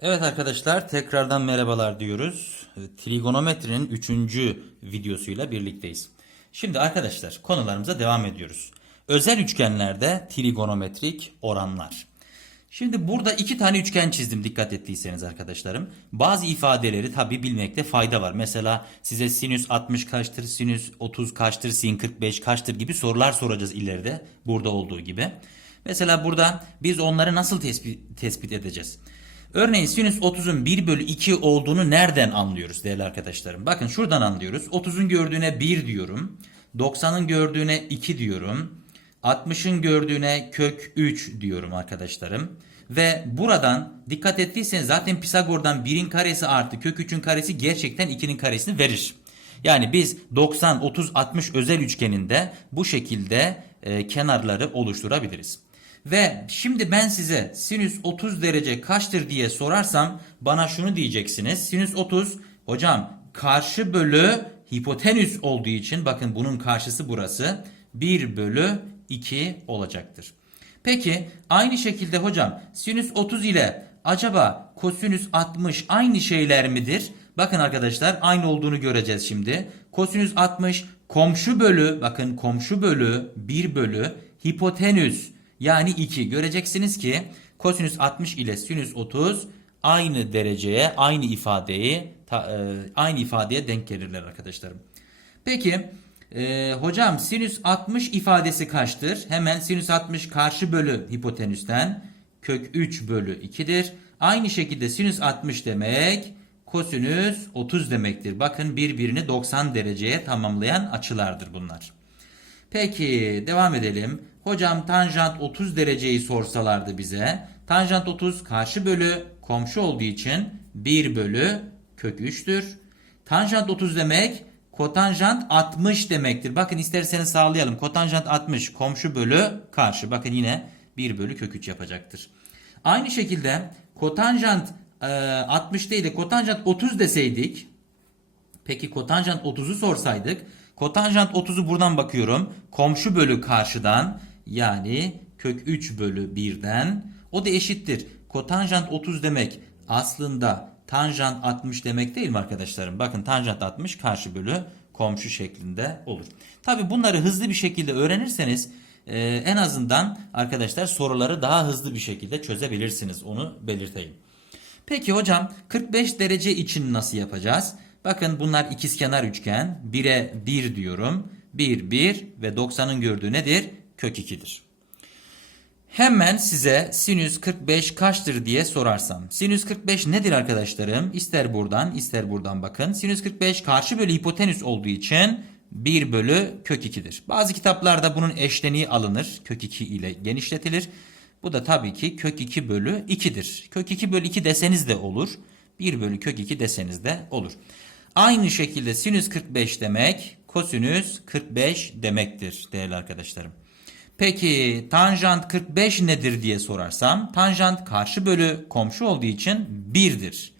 Evet arkadaşlar tekrardan merhabalar diyoruz. Trigonometrinin 3. videosuyla birlikteyiz. Şimdi arkadaşlar konularımıza devam ediyoruz. Özel üçgenlerde trigonometrik oranlar. Şimdi burada iki tane üçgen çizdim dikkat ettiyseniz arkadaşlarım. Bazı ifadeleri tabi bilmekte fayda var. Mesela size sinüs 60 kaçtır, sinüs 30 kaçtır, sin 45 kaçtır gibi sorular soracağız ileride burada olduğu gibi. Mesela burada biz onları nasıl tespit, tespit edeceğiz? Örneğin sinüs 30'un 1 bölü 2 olduğunu nereden anlıyoruz değerli arkadaşlarım? Bakın şuradan anlıyoruz. 30'un gördüğüne 1 diyorum. 90'ın gördüğüne 2 diyorum. 60'ın gördüğüne kök 3 diyorum arkadaşlarım. Ve buradan dikkat ettiyseniz zaten Pisagor'dan 1'in karesi artı kök 3'ün karesi gerçekten 2'nin karesini verir. Yani biz 90, 30, 60 özel üçgeninde bu şekilde e, kenarları oluşturabiliriz. Ve şimdi ben size sinüs 30 derece kaçtır diye sorarsam bana şunu diyeceksiniz. Sinüs 30 hocam karşı bölü hipotenüs olduğu için bakın bunun karşısı burası 1 bölü 2 olacaktır. Peki aynı şekilde hocam sinüs 30 ile acaba kosinüs 60 aynı şeyler midir? Bakın arkadaşlar aynı olduğunu göreceğiz şimdi. Kosinüs 60 komşu bölü bakın komşu bölü 1 bölü hipotenüs yani 2 göreceksiniz ki kosinüs 60 ile sinüs 30 aynı dereceye aynı ifadeyi e, aynı ifadeye denk gelirler arkadaşlarım. Peki e, hocam sinüs 60 ifadesi kaçtır? Hemen sinüs 60 karşı bölü hipotenüsten kök 3 bölü 2'dir. Aynı şekilde sinüs 60 demek kosinüs 30 demektir. Bakın birbirini 90 dereceye tamamlayan açılardır bunlar. Peki devam edelim. Hocam tanjant 30 dereceyi sorsalardı bize. Tanjant 30 karşı bölü komşu olduğu için 1 bölü kök 3'tür. Tanjant 30 demek kotanjant 60 demektir. Bakın isterseniz sağlayalım. Kotanjant 60 komşu bölü karşı. Bakın yine 1 bölü kök 3 yapacaktır. Aynı şekilde kotanjant e, 60 değil de kotanjant 30 deseydik Peki kotanjant 30'u sorsaydık. Kotanjant 30'u buradan bakıyorum. Komşu bölü karşıdan yani kök 3 bölü 1'den o da eşittir. Kotanjant 30 demek aslında tanjant 60 demek değil mi arkadaşlarım? Bakın tanjant 60 karşı bölü komşu şeklinde olur. Tabi bunları hızlı bir şekilde öğrenirseniz e, en azından arkadaşlar soruları daha hızlı bir şekilde çözebilirsiniz. Onu belirteyim. Peki hocam 45 derece için nasıl yapacağız? Bakın bunlar ikizkenar üçgen. 1'e 1 diyorum. 1, 1 ve 90'ın gördüğü nedir? Kök 2'dir. Hemen size sinüs 45 kaçtır diye sorarsam. Sinüs 45 nedir arkadaşlarım? İster buradan ister buradan bakın. Sinüs 45 karşı bölü hipotenüs olduğu için 1 bölü kök 2'dir. Bazı kitaplarda bunun eşleniği alınır. Kök 2 ile genişletilir. Bu da tabii ki kök 2 bölü 2'dir. Kök 2 bölü 2 deseniz de olur. 1 bölü kök 2 deseniz de olur. Aynı şekilde sinüs 45 demek kosinüs 45 demektir değerli arkadaşlarım. Peki tanjant 45 nedir diye sorarsam tanjant karşı bölü komşu olduğu için 1'dir.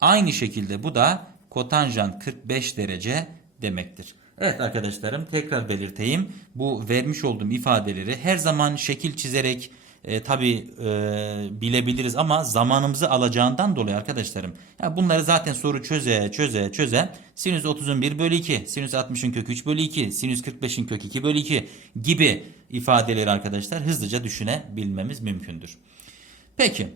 Aynı şekilde bu da kotanjant 45 derece demektir. Evet arkadaşlarım tekrar belirteyim. Bu vermiş olduğum ifadeleri her zaman şekil çizerek e, tabi e, bilebiliriz ama zamanımızı alacağından dolayı arkadaşlarım. Ya bunları zaten soru çöze çöze çöze. Sinüs 30'un 1 bölü 2, sinüs 60'ın kök 3 bölü 2, sinüs 45'in kök 2 bölü 2 gibi ifadeleri arkadaşlar hızlıca düşünebilmemiz mümkündür. Peki.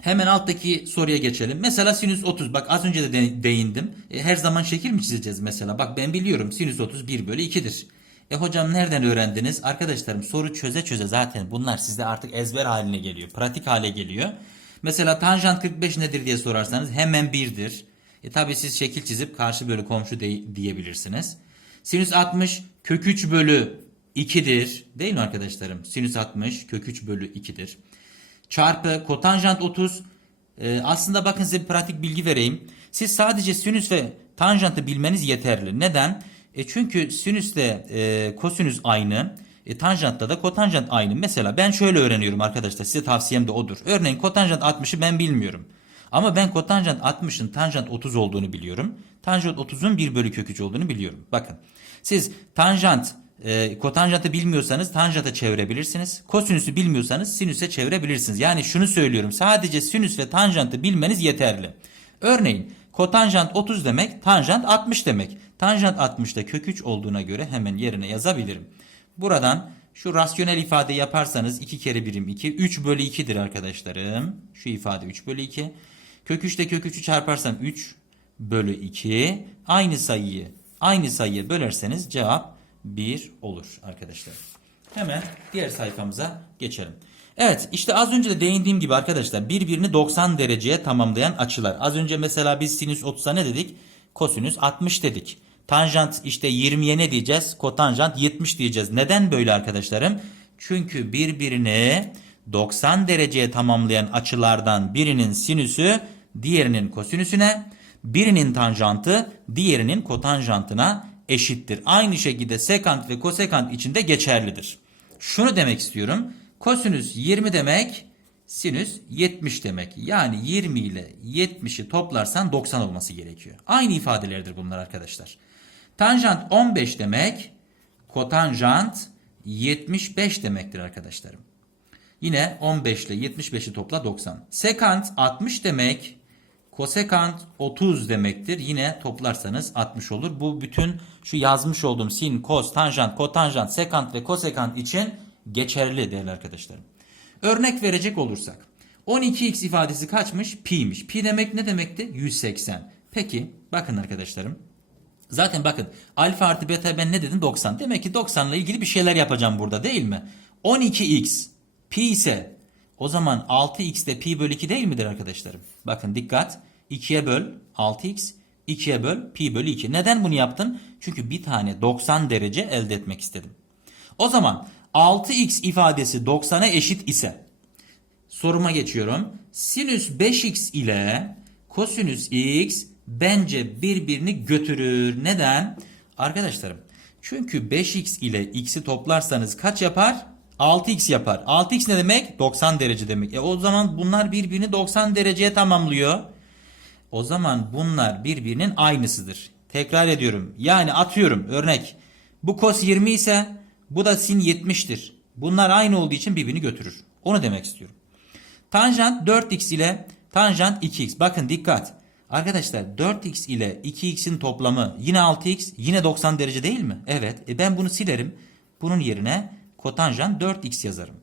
Hemen alttaki soruya geçelim. Mesela sinüs 30. Bak az önce de- değindim. E, her zaman şekil mi çizeceğiz mesela? Bak ben biliyorum sinüs 30 1 bölü 2'dir. E hocam nereden öğrendiniz? Arkadaşlarım soru çöze çöze zaten bunlar sizde artık ezber haline geliyor. Pratik hale geliyor. Mesela tanjant 45 nedir diye sorarsanız hemen 1'dir. E tabi siz şekil çizip karşı bölü komşu de- diyebilirsiniz. Sinüs 60 kök 3 bölü 2'dir. Değil mi arkadaşlarım? Sinüs 60 kök 3 bölü 2'dir çarpı kotanjant 30. Ee, aslında bakın size bir pratik bilgi vereyim. Siz sadece sinüs ve tanjantı bilmeniz yeterli. Neden? E çünkü sinüsle e, kosinüs aynı. E, tanjantta da kotanjant aynı. Mesela ben şöyle öğreniyorum arkadaşlar. Size tavsiyem de odur. Örneğin kotanjant 60'ı ben bilmiyorum. Ama ben kotanjant 60'ın tanjant 30 olduğunu biliyorum. Tanjant 30'un 1 bölü kök 3 olduğunu biliyorum. Bakın siz tanjant E, kotanjantı bilmiyorsanız tanjanta çevirebilirsiniz. Kosinüsü bilmiyorsanız sinüse çevirebilirsiniz. Yani şunu söylüyorum. Sadece sinüs ve tanjantı bilmeniz yeterli. Örneğin kotanjant 30 demek, tanjant 60 demek. Tanjant 60'da kök 3 olduğuna göre hemen yerine yazabilirim. Buradan şu rasyonel ifade yaparsanız 2 kere birim 2. 3 bölü 2'dir arkadaşlarım. Şu ifade 3 bölü 2. Kök 3 ile kök 3'ü çarparsam 3 bölü 2. Aynı sayıyı aynı sayıya bölerseniz cevap 1 olur arkadaşlar. Hemen diğer sayfamıza geçelim. Evet işte az önce de değindiğim gibi arkadaşlar birbirini 90 dereceye tamamlayan açılar. Az önce mesela biz sinüs 30'a ne dedik? Kosinüs 60 dedik. Tanjant işte 20'ye ne diyeceğiz? Kotanjant 70 diyeceğiz. Neden böyle arkadaşlarım? Çünkü birbirini 90 dereceye tamamlayan açılardan birinin sinüsü diğerinin kosinüsüne, birinin tanjantı diğerinin kotanjantına eşittir. Aynı şekilde sekant ve kosekant için de geçerlidir. Şunu demek istiyorum. Kosinüs 20 demek, sinüs 70 demek. Yani 20 ile 70'i toplarsan 90 olması gerekiyor. Aynı ifadelerdir bunlar arkadaşlar. Tanjant 15 demek, kotanjant 75 demektir arkadaşlarım. Yine 15 ile 75'i topla 90. Sekant 60 demek, kosekant 30 demektir. Yine toplarsanız 60 olur. Bu bütün şu yazmış olduğum sin, kos, tanjant, kotanjant, sekant ve kosekant için geçerli değerli arkadaşlarım. Örnek verecek olursak 12x ifadesi kaçmış? Pi'miş. Pi demek ne demekti? 180. Peki bakın arkadaşlarım. Zaten bakın alfa artı beta ben ne dedim 90. Demek ki 90 ile ilgili bir şeyler yapacağım burada değil mi? 12x pi ise o zaman 6x de pi bölü 2 değil midir arkadaşlarım? Bakın dikkat 2'ye böl 6x 2'ye böl pi bölü 2. Neden bunu yaptım? Çünkü bir tane 90 derece elde etmek istedim. O zaman 6x ifadesi 90'a eşit ise soruma geçiyorum. Sinüs 5x ile kosinüs x bence birbirini götürür. Neden? Arkadaşlarım çünkü 5x ile x'i toplarsanız kaç yapar? 6x yapar. 6x ne demek? 90 derece demek. E o zaman bunlar birbirini 90 dereceye tamamlıyor. O zaman bunlar birbirinin aynısıdır. Tekrar ediyorum. Yani atıyorum örnek. Bu kos 20 ise bu da sin 70'tir. Bunlar aynı olduğu için birbirini götürür. Onu demek istiyorum. Tanjant 4x ile tanjant 2x. Bakın dikkat. Arkadaşlar 4x ile 2x'in toplamı yine 6x yine 90 derece değil mi? Evet. E ben bunu silerim. Bunun yerine kotanjant 4x yazarım.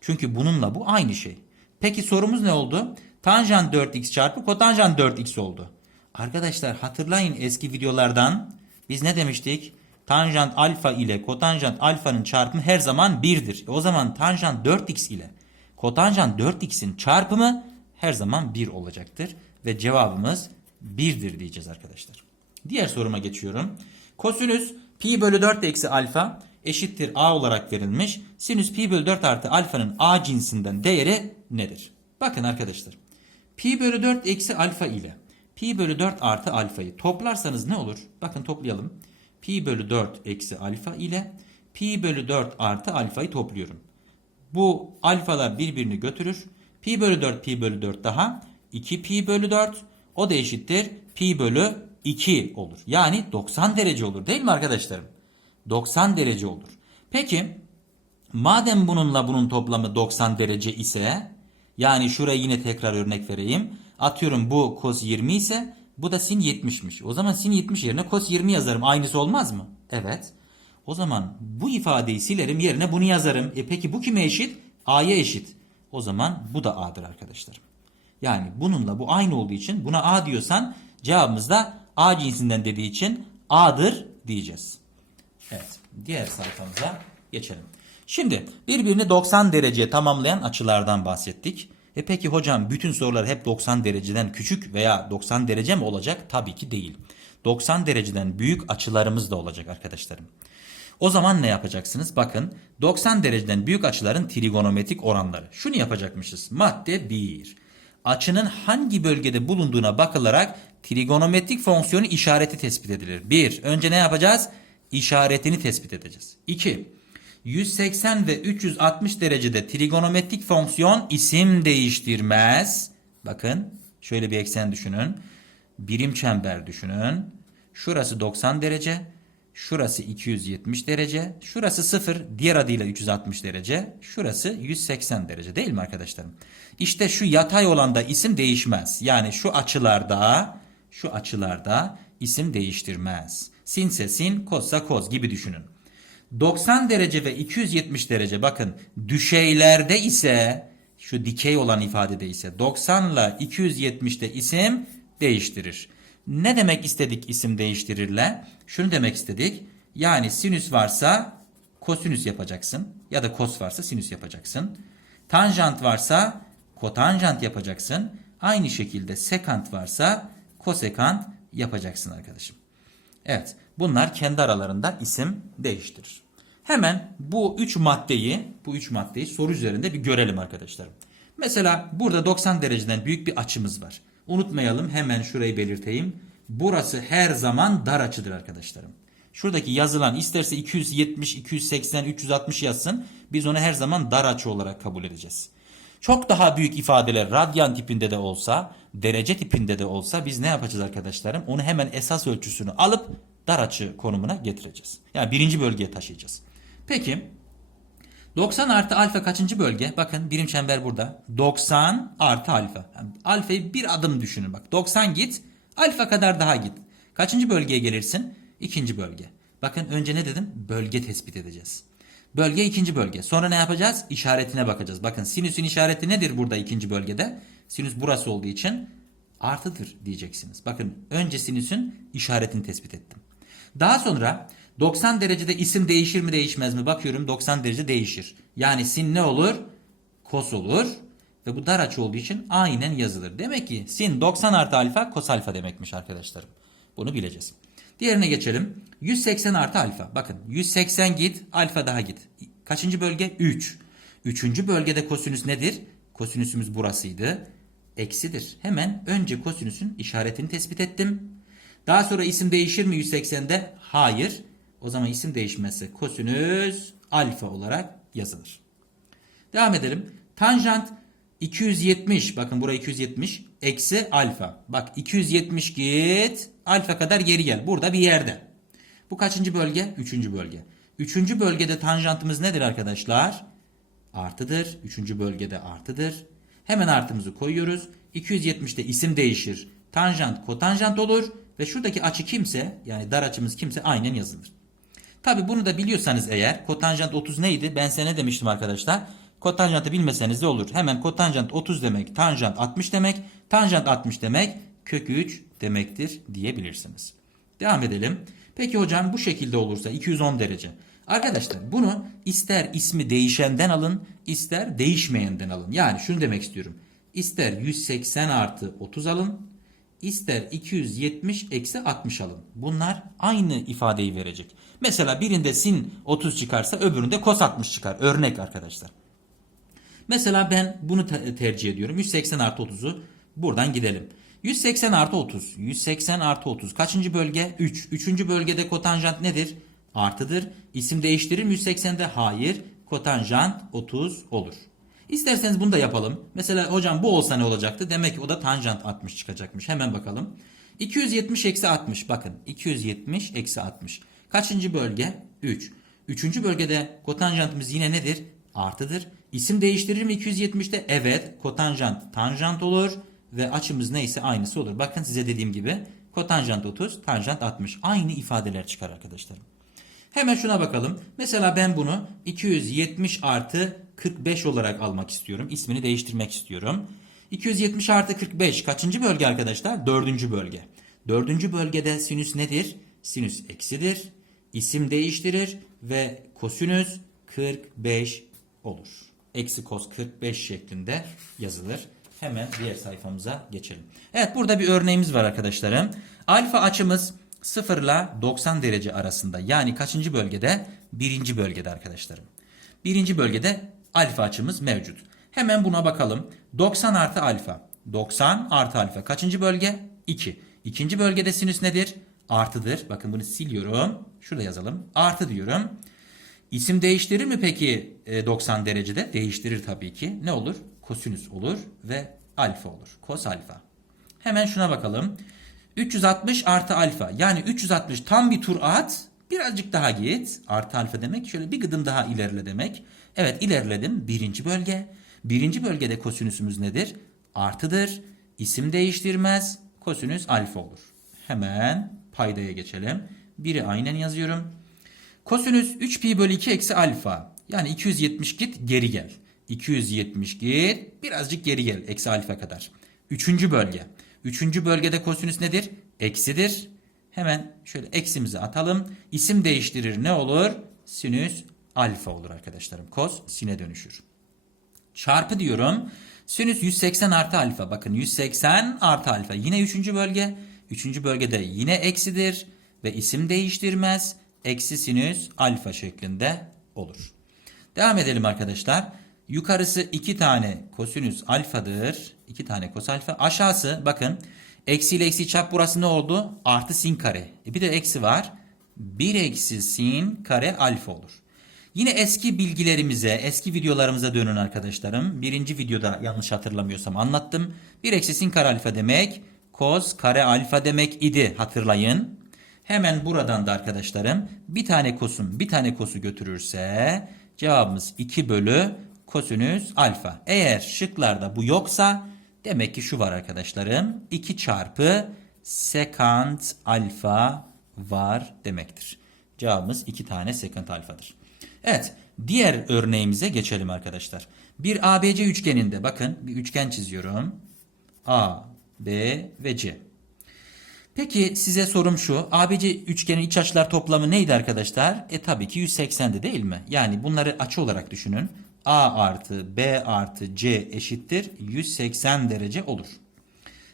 Çünkü bununla bu aynı şey. Peki sorumuz ne oldu? Tanjant 4x çarpı kotanjant 4x oldu. Arkadaşlar hatırlayın eski videolardan biz ne demiştik? Tanjant alfa ile kotanjant alfanın çarpımı her zaman 1'dir. E o zaman tanjant 4x ile kotanjant 4x'in çarpımı her zaman 1 olacaktır. Ve cevabımız 1'dir diyeceğiz arkadaşlar. Diğer soruma geçiyorum. Kosinüs pi bölü 4 eksi alfa eşittir a olarak verilmiş. Sinüs pi bölü 4 artı alfanın a cinsinden değeri nedir? Bakın arkadaşlar. Pi bölü 4 eksi alfa ile pi bölü 4 artı alfayı toplarsanız ne olur? Bakın toplayalım. Pi bölü 4 eksi alfa ile pi bölü 4 artı alfayı topluyorum. Bu alfalar birbirini götürür. Pi bölü 4 pi bölü 4 daha 2 pi bölü 4 o da eşittir pi bölü 2 olur. Yani 90 derece olur değil mi arkadaşlarım? 90 derece olur. Peki madem bununla bunun toplamı 90 derece ise yani şuraya yine tekrar örnek vereyim. Atıyorum bu cos 20 ise bu da sin 70'miş. O zaman sin 70 yerine cos 20 yazarım. Aynısı olmaz mı? Evet. O zaman bu ifadeyi silerim yerine bunu yazarım. E peki bu kime eşit? A'ya eşit. O zaman bu da A'dır arkadaşlarım. Yani bununla bu aynı olduğu için buna A diyorsan cevabımız da A cinsinden dediği için A'dır diyeceğiz. Evet diğer sayfamıza geçelim. Şimdi birbirini 90 dereceye tamamlayan açılardan bahsettik. E peki hocam bütün sorular hep 90 dereceden küçük veya 90 derece mi olacak? Tabii ki değil. 90 dereceden büyük açılarımız da olacak arkadaşlarım. O zaman ne yapacaksınız? Bakın 90 dereceden büyük açıların trigonometrik oranları. Şunu yapacakmışız. Madde 1. Açının hangi bölgede bulunduğuna bakılarak trigonometrik fonksiyonu işareti tespit edilir. 1. Önce ne yapacağız? İşaretini tespit edeceğiz. 2. 180 ve 360 derecede trigonometrik fonksiyon isim değiştirmez. Bakın şöyle bir eksen düşünün. Birim çember düşünün. Şurası 90 derece. Şurası 270 derece. Şurası 0. Diğer adıyla 360 derece. Şurası 180 derece değil mi arkadaşlarım? İşte şu yatay olanda isim değişmez. Yani şu açılarda şu açılarda isim değiştirmez. Sinse sin, kozsa koz gibi düşünün. 90 derece ve 270 derece bakın düşeylerde ise şu dikey olan ifadede ise 90 ile 270'te isim değiştirir. Ne demek istedik isim değiştirirle? Şunu demek istedik. Yani sinüs varsa kosinüs yapacaksın ya da kos varsa sinüs yapacaksın. Tanjant varsa kotanjant yapacaksın. Aynı şekilde sekant varsa kosekant yapacaksın arkadaşım. Evet, bunlar kendi aralarında isim değiştirir. Hemen bu üç maddeyi, bu üç maddeyi soru üzerinde bir görelim arkadaşlarım. Mesela burada 90 dereceden büyük bir açımız var. Unutmayalım hemen şurayı belirteyim. Burası her zaman dar açıdır arkadaşlarım. Şuradaki yazılan isterse 270, 280, 360 yazsın. Biz onu her zaman dar açı olarak kabul edeceğiz. Çok daha büyük ifadeler radyan tipinde de olsa, derece tipinde de olsa biz ne yapacağız arkadaşlarım? Onu hemen esas ölçüsünü alıp dar açı konumuna getireceğiz. Yani birinci bölgeye taşıyacağız. Peki 90 artı alfa kaçıncı bölge? Bakın birim çember burada. 90 artı alfa. Yani alfayı bir adım düşünün bak. 90 git, alfa kadar daha git. Kaçıncı bölgeye gelirsin? İkinci bölge. Bakın önce ne dedim? Bölge tespit edeceğiz. Bölge ikinci bölge. Sonra ne yapacağız? İşaretine bakacağız. Bakın sinüsün işareti nedir burada ikinci bölgede? Sinüs burası olduğu için artıdır diyeceksiniz. Bakın önce sinüsün işaretini tespit ettim. Daha sonra 90 derecede isim değişir mi değişmez mi? Bakıyorum 90 derece değişir. Yani sin ne olur? Kos olur. Ve bu dar açı olduğu için aynen yazılır. Demek ki sin 90 artı alfa kos alfa demekmiş arkadaşlarım. Bunu bileceğiz. Diğerine geçelim. 180 artı alfa. Bakın 180 git alfa daha git. Kaçıncı bölge? 3. Üçüncü bölgede kosinüs nedir? Kosinüsümüz burasıydı. Eksidir. Hemen önce kosinüsün işaretini tespit ettim. Daha sonra isim değişir mi 180'de? Hayır. O zaman isim değişmezse kosinüs alfa olarak yazılır. Devam edelim. Tanjant 270 bakın buraya 270 eksi alfa. Bak 270 git alfa kadar geri gel. Burada bir yerde. Bu kaçıncı bölge? Üçüncü bölge. Üçüncü bölgede tanjantımız nedir arkadaşlar? Artıdır. Üçüncü bölgede artıdır. Hemen artımızı koyuyoruz. 270'te isim değişir. Tanjant kotanjant olur. Ve şuradaki açı kimse yani dar açımız kimse aynen yazılır. Tabi bunu da biliyorsanız eğer kotanjant 30 neydi? Ben size ne demiştim arkadaşlar? Kotanjantı bilmeseniz de olur. Hemen kotanjant 30 demek, tanjant 60 demek, tanjant 60 demek kök 3 demektir diyebilirsiniz. Devam edelim. Peki hocam bu şekilde olursa 210 derece. Arkadaşlar bunu ister ismi değişenden alın, ister değişmeyenden alın. Yani şunu demek istiyorum. İster 180 artı 30 alın, ister 270 eksi 60 alın. Bunlar aynı ifadeyi verecek. Mesela birinde sin 30 çıkarsa öbüründe kos 60 çıkar. Örnek arkadaşlar. Mesela ben bunu te- tercih ediyorum. 180 artı 30'u buradan gidelim. 180 artı 30. 180 artı 30. Kaçıncı bölge? 3. Üçüncü bölgede kotanjant nedir? Artıdır. İsim değiştirir mi 180'de? Hayır. Kotanjant 30 olur. İsterseniz bunu da yapalım. Mesela hocam bu olsa ne olacaktı? Demek ki o da tanjant 60 çıkacakmış. Hemen bakalım. 270 eksi 60. Bakın 270 eksi 60. Kaçıncı bölge? 3. Üçüncü bölgede kotanjantımız yine nedir? Artıdır. İsim değiştirir mi 270'te? Evet. Kotanjant tanjant olur. Ve açımız neyse aynısı olur. Bakın size dediğim gibi kotanjant 30, tanjant 60. Aynı ifadeler çıkar arkadaşlarım. Hemen şuna bakalım. Mesela ben bunu 270 artı 45 olarak almak istiyorum. İsmini değiştirmek istiyorum. 270 artı 45 kaçıncı bölge arkadaşlar? Dördüncü bölge. Dördüncü bölgede sinüs nedir? Sinüs eksidir. İsim değiştirir ve kosinüs 45 olur. Eksi kos 45 şeklinde yazılır. Hemen diğer sayfamıza geçelim. Evet burada bir örneğimiz var arkadaşlarım. Alfa açımız 0 ile 90 derece arasında. Yani kaçıncı bölgede? Birinci bölgede arkadaşlarım. Birinci bölgede alfa açımız mevcut. Hemen buna bakalım. 90 artı alfa. 90 artı alfa. Kaçıncı bölge? 2. İkinci bölgede sinüs nedir? Artıdır. Bakın bunu siliyorum. Şurada yazalım. Artı diyorum. İsim değiştirir mi peki e, 90 derecede? Değiştirir tabii ki. Ne olur? Kosinüs olur ve alfa olur. Kos alfa. Hemen şuna bakalım. 360 artı alfa. Yani 360 tam bir tur at. Birazcık daha git. Artı alfa demek şöyle bir gıdım daha ilerle demek. Evet ilerledim. Birinci bölge. Birinci bölgede kosinüsümüz nedir? Artıdır. İsim değiştirmez. Kosinüs alfa olur. Hemen paydaya geçelim. Biri aynen yazıyorum. Kosinüs 3 pi bölü 2 eksi alfa. Yani 270 git geri gel. 270 git birazcık geri gel eksi alfa kadar. Üçüncü bölge. Üçüncü bölgede kosinüs nedir? Eksidir. Hemen şöyle eksimizi atalım. İsim değiştirir ne olur? Sinüs alfa olur arkadaşlarım. Kos sine dönüşür. Çarpı diyorum. Sinüs 180 artı alfa. Bakın 180 artı alfa. Yine üçüncü bölge. Üçüncü bölgede yine eksidir. Ve isim değiştirmez. Eksi sinüs alfa şeklinde olur. Devam edelim arkadaşlar. Yukarısı iki tane kosinüs alfadır. İki tane kos alfa. Aşağısı bakın. Eksi ile eksi çarp burası ne oldu? Artı sin kare. E bir de eksi var. 1 eksi sin kare alfa olur. Yine eski bilgilerimize, eski videolarımıza dönün arkadaşlarım. Birinci videoda yanlış hatırlamıyorsam anlattım. 1 eksi sin kare alfa demek kos kare alfa demek idi hatırlayın. Hemen buradan da arkadaşlarım bir tane kosun bir tane kosu götürürse cevabımız 2 bölü kosinüs alfa. Eğer şıklarda bu yoksa demek ki şu var arkadaşlarım. 2 çarpı sekant alfa var demektir. Cevabımız 2 tane sekant alfadır. Evet diğer örneğimize geçelim arkadaşlar. Bir ABC üçgeninde bakın bir üçgen çiziyorum. A, B ve C. Peki size sorum şu. ABC üçgenin iç açılar toplamı neydi arkadaşlar? E tabii ki 180'di değil mi? Yani bunları açı olarak düşünün. A artı B artı C eşittir 180 derece olur.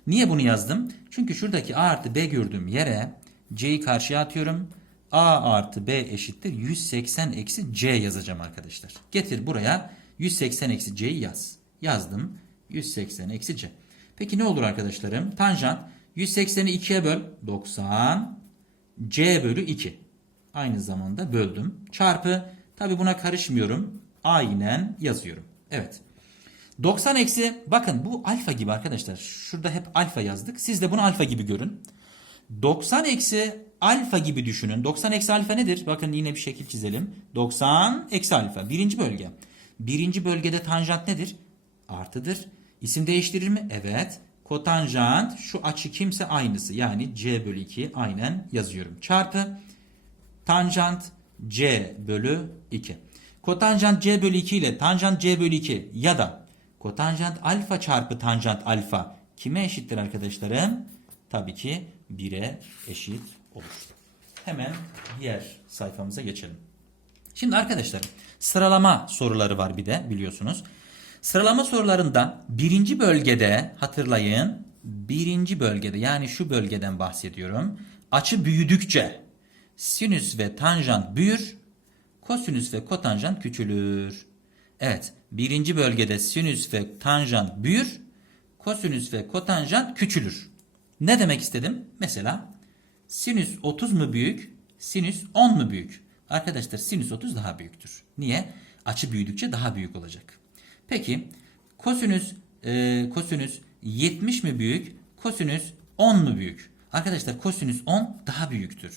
Niye bunu yazdım? Çünkü şuradaki A artı B gördüğüm yere C'yi karşıya atıyorum. A artı B eşittir 180 eksi C yazacağım arkadaşlar. Getir buraya 180 eksi C'yi yaz. Yazdım 180 eksi C. Peki ne olur arkadaşlarım? Tanjant 180'i 2'ye böl 90 C bölü 2. Aynı zamanda böldüm. Çarpı tabi buna karışmıyorum. Aynen yazıyorum. Evet. 90 eksi bakın bu alfa gibi arkadaşlar. Şurada hep alfa yazdık. Siz de bunu alfa gibi görün. 90 eksi alfa gibi düşünün. 90 eksi alfa nedir? Bakın yine bir şekil çizelim. 90 eksi alfa. Birinci bölge. Birinci bölgede tanjant nedir? Artıdır. İsim değiştirir mi? Evet. Kotanjant şu açı kimse aynısı. Yani C bölü 2 aynen yazıyorum. Çarpı tanjant C bölü 2. Kotanjant C bölü 2 ile tanjant C bölü 2 ya da kotanjant alfa çarpı tanjant alfa kime eşittir arkadaşlarım? Tabii ki 1'e eşit olur. Hemen diğer sayfamıza geçelim. Şimdi arkadaşlar sıralama soruları var bir de biliyorsunuz. Sıralama sorularında birinci bölgede hatırlayın birinci bölgede yani şu bölgeden bahsediyorum. Açı büyüdükçe sinüs ve tanjant büyür, kosinüs ve kotanjant küçülür. Evet birinci bölgede sinüs ve tanjant büyür, kosinüs ve kotanjant küçülür. Ne demek istedim? Mesela sinüs 30 mu büyük, sinüs 10 mu büyük? Arkadaşlar sinüs 30 daha büyüktür. Niye? Açı büyüdükçe daha büyük olacak. Peki kosinüs e, kosinüs 70 mi büyük, kosinüs 10 mu büyük? Arkadaşlar kosinüs 10 daha büyüktür.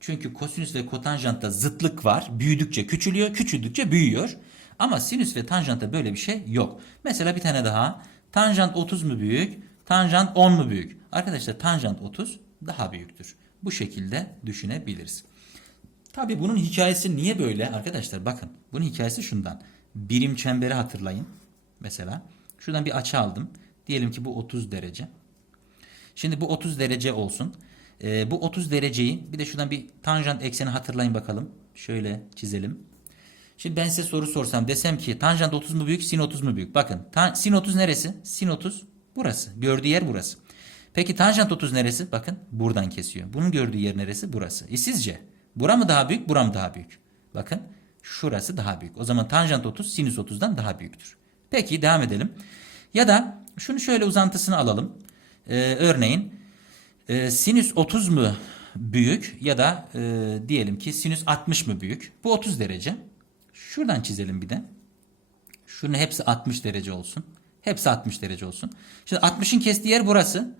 Çünkü kosinüs ve kotanjantta zıtlık var. Büyüdükçe küçülüyor, küçüldükçe büyüyor. Ama sinüs ve tanjantta böyle bir şey yok. Mesela bir tane daha. Tanjant 30 mu büyük, tanjant 10 mu büyük? Arkadaşlar tanjant 30 daha büyüktür. Bu şekilde düşünebiliriz. Tabi bunun hikayesi niye böyle arkadaşlar? Bakın bunun hikayesi şundan. Birim çemberi hatırlayın. Mesela şuradan bir açı aldım. Diyelim ki bu 30 derece. Şimdi bu 30 derece olsun. Ee, bu 30 dereceyi bir de şuradan bir tanjant ekseni hatırlayın bakalım. Şöyle çizelim. Şimdi ben size soru sorsam desem ki tanjant 30 mu büyük sin 30 mu büyük? Bakın sin 30 neresi? Sin 30 burası. Gördüğü yer burası. Peki tanjant 30 neresi? Bakın buradan kesiyor. Bunun gördüğü yer neresi? Burası. E sizce bura mı daha büyük bura mı daha büyük? Bakın şurası daha büyük. O zaman tanjant 30 sinüs 30'dan daha büyüktür. Peki devam edelim. Ya da şunu şöyle uzantısını alalım. Ee, örneğin e, sinüs 30 mu büyük ya da e, diyelim ki sinüs 60 mı büyük? Bu 30 derece. Şuradan çizelim bir de. Şunun hepsi 60 derece olsun. Hepsi 60 derece olsun. Şimdi 60'ın kestiği yer burası.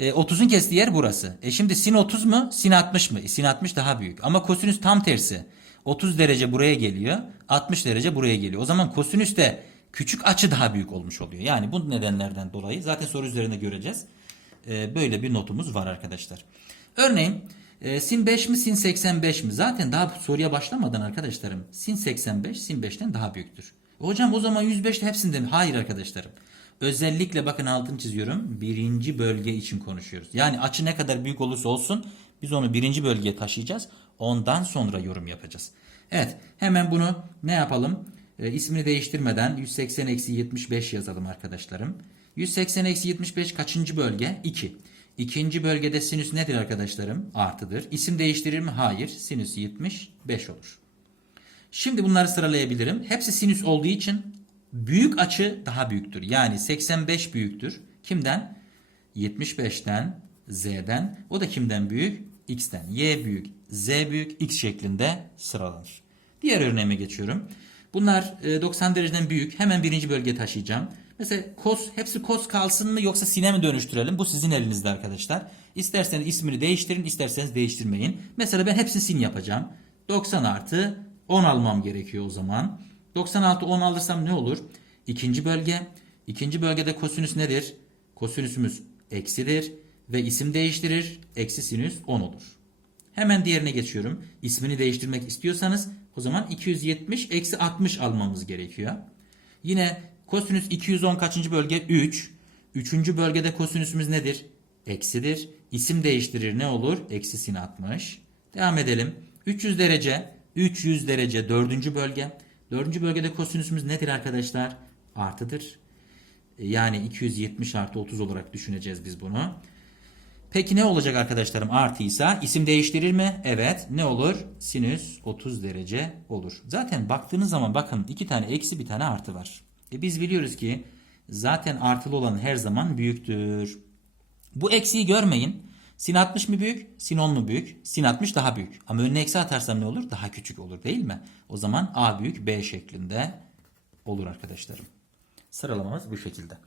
E, 30'un kestiği yer burası. E şimdi sin 30 mu? Sin 60 mı? E, sin 60 daha büyük. Ama kosinüs tam tersi. 30 derece buraya geliyor. 60 derece buraya geliyor. O zaman kosinüs de küçük açı daha büyük olmuş oluyor. Yani bu nedenlerden dolayı zaten soru üzerinde göreceğiz. E, böyle bir notumuz var arkadaşlar. Örneğin e, sin 5 mi sin 85 mi? Zaten daha soruya başlamadan arkadaşlarım sin 85 sin 5'ten daha büyüktür. Hocam o zaman 105 de hepsinde mi? Hayır arkadaşlarım. Özellikle bakın altını çiziyorum. Birinci bölge için konuşuyoruz. Yani açı ne kadar büyük olursa olsun biz onu birinci bölgeye taşıyacağız. Ondan sonra yorum yapacağız. Evet hemen bunu ne yapalım? E, ismini değiştirmeden 180 eksi 75 yazalım arkadaşlarım. 180 eksi 75 kaçıncı bölge? 2. İkinci bölgede sinüs nedir arkadaşlarım? Artıdır. İsim değiştirir mi? Hayır. Sinüs 75 olur. Şimdi bunları sıralayabilirim. Hepsi sinüs olduğu için büyük açı daha büyüktür. Yani 85 büyüktür. Kimden? 75'ten, Z'den. O da kimden büyük? X'ten. Y büyük, Z büyük, X şeklinde sıralanır. Diğer örneğime geçiyorum. Bunlar e, 90 dereceden büyük. Hemen birinci bölgeye taşıyacağım. Mesela kos, hepsi kos kalsın mı yoksa sine mi dönüştürelim? Bu sizin elinizde arkadaşlar. İsterseniz ismini değiştirin, isterseniz değiştirmeyin. Mesela ben hepsini sin yapacağım. 90 artı 10 almam gerekiyor o zaman. 96 10 alırsam ne olur? İkinci bölge. İkinci bölgede kosinüs nedir? Kosinüsümüz eksidir ve isim değiştirir. Eksi sinüs 10 olur. Hemen diğerine geçiyorum. İsmini değiştirmek istiyorsanız o zaman 270 eksi 60 almamız gerekiyor. Yine kosinüs 210 kaçıncı bölge? 3. Üçüncü bölgede kosinüsümüz nedir? Eksidir. İsim değiştirir ne olur? Eksi sin 60. Devam edelim. 300 derece. 300 derece dördüncü bölge. Dördüncü bölgede kosinüsümüz nedir arkadaşlar? Artıdır. E, Yani 270 artı 30 olarak düşüneceğiz biz bunu. Peki ne olacak arkadaşlarım artıysa isim değiştirir mi? Evet. Ne olur? Sinüs 30 derece olur. Zaten baktığınız zaman bakın iki tane eksi bir tane artı var. E biz biliyoruz ki zaten artılı olan her zaman büyüktür. Bu eksiği görmeyin. Sin 60 mı büyük? Sin 10 mu büyük? Sin 60 daha büyük. Ama önüne eksi atarsam ne olur? Daha küçük olur değil mi? O zaman A büyük B şeklinde olur arkadaşlarım. Sıralamamız bu şekilde.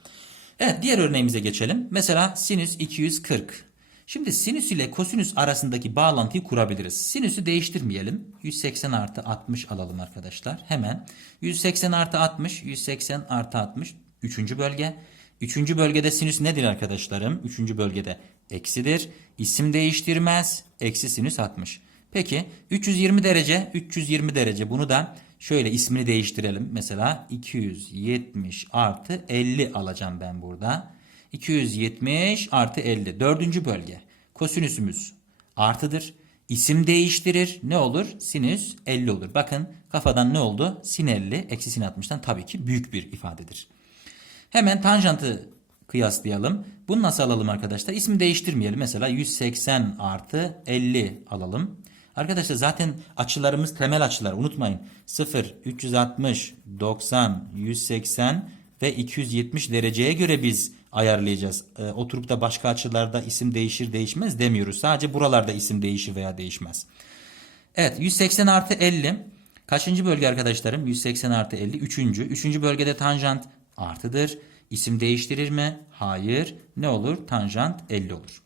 Evet diğer örneğimize geçelim. Mesela sinüs 240. Şimdi sinüs ile kosinüs arasındaki bağlantıyı kurabiliriz. Sinüsü değiştirmeyelim. 180 artı 60 alalım arkadaşlar. Hemen 180 artı 60, 180 artı 60. Üçüncü bölge. Üçüncü bölgede sinüs nedir arkadaşlarım? Üçüncü bölgede eksidir. İsim değiştirmez. Eksi sinüs 60. Peki 320 derece, 320 derece. Bunu da şöyle ismini değiştirelim. Mesela 270 artı 50 alacağım ben burada. 270 artı 50. Dördüncü bölge. Kosinüsümüz artıdır. İsim değiştirir. Ne olur? Sinüs 50 olur. Bakın kafadan ne oldu? Sin 50 eksi sin 60'tan tabii ki büyük bir ifadedir. Hemen tanjantı kıyaslayalım. Bunu nasıl alalım arkadaşlar? İsmi değiştirmeyelim. Mesela 180 artı 50 alalım. Arkadaşlar zaten açılarımız temel açılar. Unutmayın. 0, 360, 90, 180 ve 270 dereceye göre biz ayarlayacağız. Ee, oturup da başka açılarda isim değişir değişmez demiyoruz. Sadece buralarda isim değişir veya değişmez. Evet 180 artı 50. Kaçıncı bölge arkadaşlarım? 180 artı 50. Üçüncü. Üçüncü bölgede tanjant artıdır. İsim değiştirir mi? Hayır. Ne olur? Tanjant 50 olur.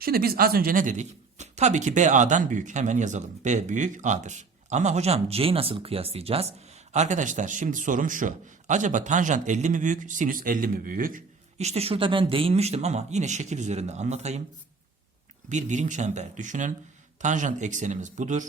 Şimdi biz az önce ne dedik? Tabii ki B A'dan büyük. Hemen yazalım. B büyük A'dır. Ama hocam C'yi nasıl kıyaslayacağız? Arkadaşlar şimdi sorum şu. Acaba tanjant 50 mi büyük? Sinüs 50 mi büyük? İşte şurada ben değinmiştim ama yine şekil üzerinde anlatayım. Bir birim çember düşünün. Tanjant eksenimiz budur.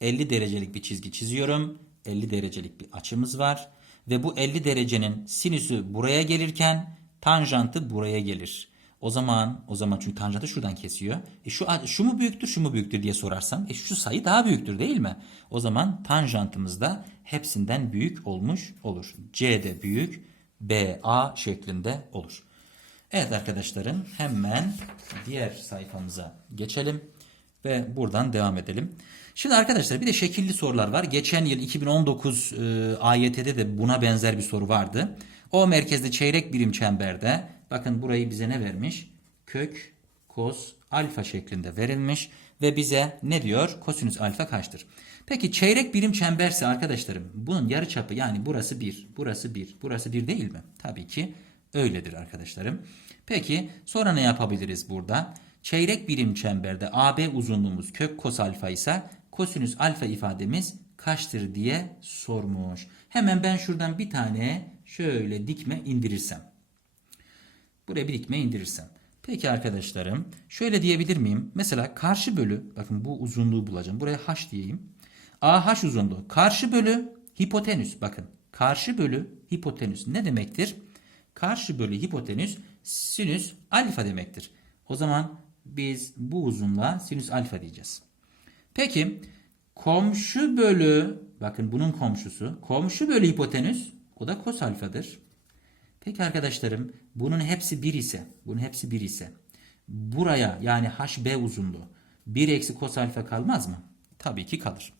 50 derecelik bir çizgi çiziyorum. 50 derecelik bir açımız var. Ve bu 50 derecenin sinüsü buraya gelirken tanjantı buraya gelir. O zaman o zaman çünkü tanjantı şuradan kesiyor. E şu şu mu büyüktür, şu mu büyüktür diye sorarsam e şu sayı daha büyüktür değil mi? O zaman tanjantımız da hepsinden büyük olmuş olur. C de büyük, B A şeklinde olur. Evet arkadaşlarım hemen diğer sayfamıza geçelim ve buradan devam edelim. Şimdi arkadaşlar bir de şekilli sorular var. Geçen yıl 2019 e, AYT'de de buna benzer bir soru vardı. O merkezde çeyrek birim çemberde bakın burayı bize ne vermiş? Kök kos alfa şeklinde verilmiş ve bize ne diyor? Kosinüs alfa kaçtır? Peki çeyrek birim çemberse arkadaşlarım bunun yarıçapı yani burası 1, burası 1, burası 1 değil mi? Tabii ki öyledir arkadaşlarım. Peki sonra ne yapabiliriz burada? Çeyrek birim çemberde AB uzunluğumuz kök kos alfa ise kosinüs alfa ifademiz kaçtır diye sormuş. Hemen ben şuradan bir tane şöyle dikme indirirsem. Buraya bir dikme indirirsem. Peki arkadaşlarım şöyle diyebilir miyim? Mesela karşı bölü bakın bu uzunluğu bulacağım. Buraya h diyeyim. AH uzunluğu karşı bölü hipotenüs bakın. Karşı bölü hipotenüs ne demektir? Karşı bölü hipotenüs sinüs alfa demektir. O zaman biz bu uzunluğa sinüs alfa diyeceğiz. Peki komşu bölü bakın bunun komşusu komşu bölü hipotenüs o da kos alfadır. Peki arkadaşlarım bunun hepsi 1 ise bunun hepsi 1 ise buraya yani HB uzunluğu 1 eksi kos alfa kalmaz mı? Tabii ki kalır.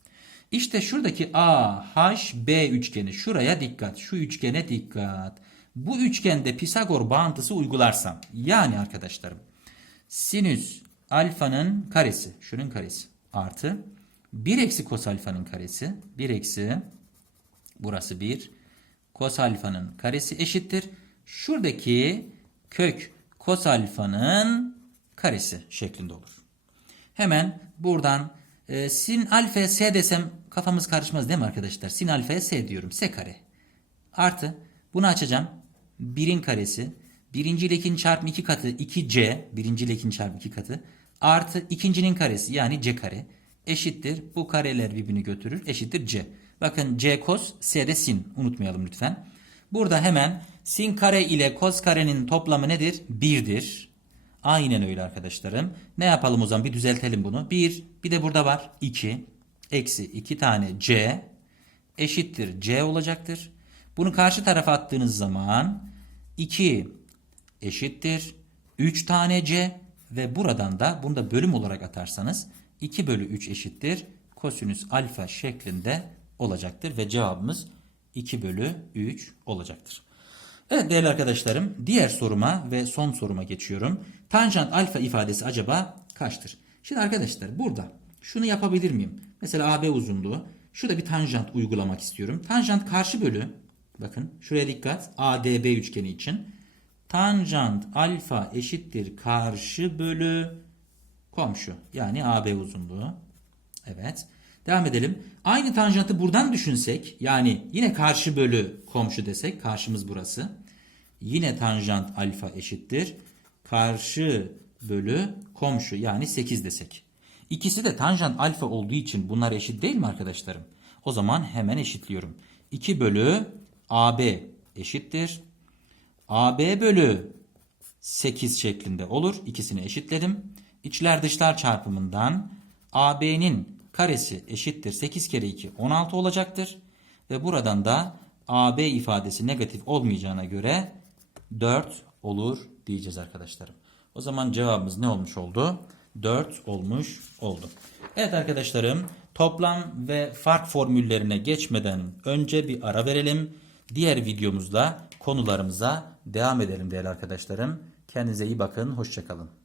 İşte şuradaki AHB üçgeni şuraya dikkat. Şu üçgene dikkat. Bu üçgende Pisagor bağıntısı uygularsam yani arkadaşlarım sinüs alfanın karesi şunun karesi artı 1 eksi kos alfanın karesi 1 eksi burası 1 kos alfanın karesi eşittir. Şuradaki kök kos alfanın karesi şeklinde olur. Hemen buradan e, sin alfa s desem kafamız karışmaz değil mi arkadaşlar? Sin alfa s diyorum. S kare. Artı bunu açacağım. 1'in karesi. Birinci ile ikinci çarpım 2 katı 2c. Birinci ile ikinci çarpım 2 katı. Artı ikincinin karesi yani c kare. Eşittir. Bu kareler birbirini götürür. Eşittir c. Bakın c kos s de sin. Unutmayalım lütfen. Burada hemen sin kare ile kos karenin toplamı nedir? 1'dir. Aynen öyle arkadaşlarım. Ne yapalım o zaman? Bir düzeltelim bunu. 1, bir de burada var 2. Eksi 2 tane c eşittir c olacaktır. Bunu karşı tarafa attığınız zaman 2 eşittir 3 tane c ve buradan da bunu da bölüm olarak atarsanız 2 bölü 3 eşittir kosinüs alfa şeklinde olacaktır ve cevabımız 2 bölü 3 olacaktır. Evet değerli arkadaşlarım diğer soruma ve son soruma geçiyorum. Tanjant alfa ifadesi acaba kaçtır? Şimdi arkadaşlar burada şunu yapabilir miyim? Mesela AB uzunluğu. Şurada bir tanjant uygulamak istiyorum. Tanjant karşı bölü. Bakın şuraya dikkat. ADB üçgeni için. Tanjant alfa eşittir karşı bölü komşu. Yani AB uzunluğu. Evet. Devam edelim. Aynı tanjantı buradan düşünsek yani yine karşı bölü komşu desek karşımız burası. Yine tanjant alfa eşittir. Karşı bölü komşu yani 8 desek. İkisi de tanjant alfa olduğu için bunlar eşit değil mi arkadaşlarım? O zaman hemen eşitliyorum. 2 bölü AB eşittir. AB bölü 8 şeklinde olur. İkisini eşitledim. İçler dışlar çarpımından AB'nin karesi eşittir 8 kere 2 16 olacaktır. Ve buradan da AB ifadesi negatif olmayacağına göre 4 olur diyeceğiz arkadaşlarım. O zaman cevabımız ne olmuş oldu? 4 olmuş oldu. Evet arkadaşlarım toplam ve fark formüllerine geçmeden önce bir ara verelim. Diğer videomuzda konularımıza devam edelim değerli arkadaşlarım. Kendinize iyi bakın. Hoşçakalın.